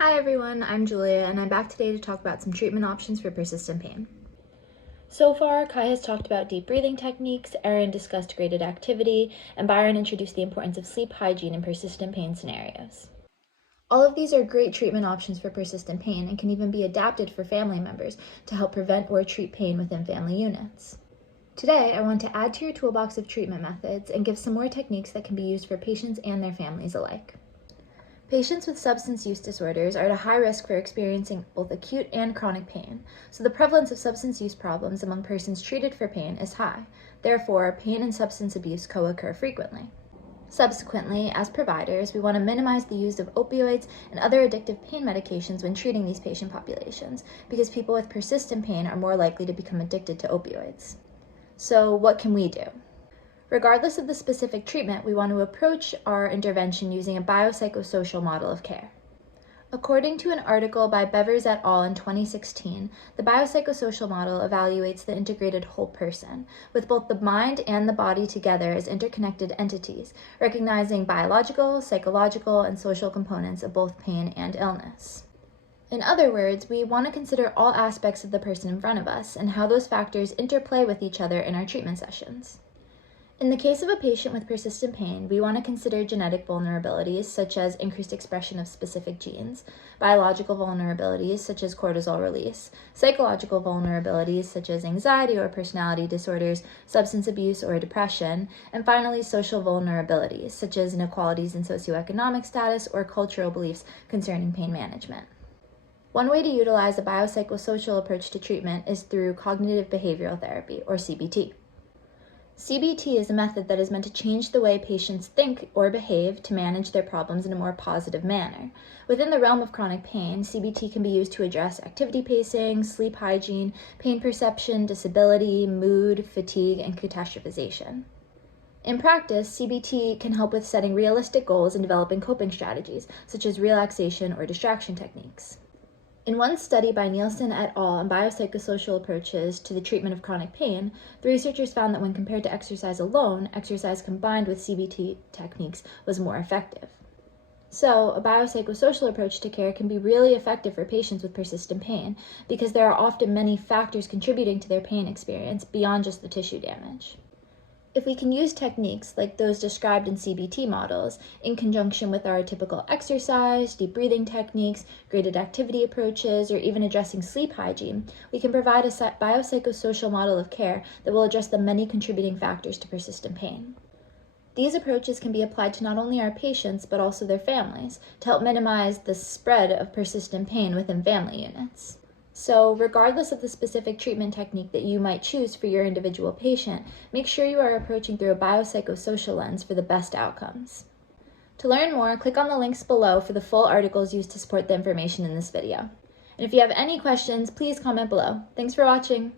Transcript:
Hi everyone, I'm Julia and I'm back today to talk about some treatment options for persistent pain. So far, Kai has talked about deep breathing techniques, Erin discussed graded activity, and Byron introduced the importance of sleep hygiene in persistent pain scenarios. All of these are great treatment options for persistent pain and can even be adapted for family members to help prevent or treat pain within family units. Today, I want to add to your toolbox of treatment methods and give some more techniques that can be used for patients and their families alike. Patients with substance use disorders are at a high risk for experiencing both acute and chronic pain, so the prevalence of substance use problems among persons treated for pain is high. Therefore, pain and substance abuse co-occur frequently. Subsequently, as providers, we want to minimize the use of opioids and other addictive pain medications when treating these patient populations, because people with persistent pain are more likely to become addicted to opioids. So, what can we do? Regardless of the specific treatment, we want to approach our intervention using a biopsychosocial model of care. According to an article by Bevers et al. In 2016, the biopsychosocial model evaluates the integrated whole person, with both the mind and the body together as interconnected entities, recognizing biological, psychological, and social components of both pain and illness. In other words, we want to consider all aspects of the person in front of us and how those factors interplay with each other in our treatment sessions. In the case of a patient with persistent pain, we want to consider genetic vulnerabilities, such as increased expression of specific genes, biological vulnerabilities, such as cortisol release, psychological vulnerabilities, such as anxiety or personality disorders, substance abuse or depression, and finally, social vulnerabilities, such as inequalities in socioeconomic status or cultural beliefs concerning pain management. One way to utilize a biopsychosocial approach to treatment is through cognitive behavioral therapy, or CBT. CBT is a method that is meant to change the way patients think or behave to manage their problems in a more positive manner. Within the realm of chronic pain, CBT can be used to address activity pacing, sleep hygiene, pain perception, disability, mood, fatigue, and catastrophization. In practice, CBT can help with setting realistic goals and developing coping strategies, such as relaxation or distraction techniques. In one study by Nielsen et al. On biopsychosocial approaches to the treatment of chronic pain, the researchers found that when compared to exercise alone, exercise combined with CBT techniques was more effective. So, a biopsychosocial approach to care can be really effective for patients with persistent pain because there are often many factors contributing to their pain experience beyond just the tissue damage. If we can use techniques like those described in CBT models in conjunction with our typical exercise, deep breathing techniques, graded activity approaches, or even addressing sleep hygiene, we can provide a biopsychosocial model of care that will address the many contributing factors to persistent pain. These approaches can be applied to not only our patients, but also their families to help minimize the spread of persistent pain within family units. So, regardless of the specific treatment technique that you might choose for your individual patient, make sure you are approaching through a biopsychosocial lens for the best outcomes. To learn more, click on the links below for the full articles used to support the information in this video. And if you have any questions, please comment below. Thanks for watching!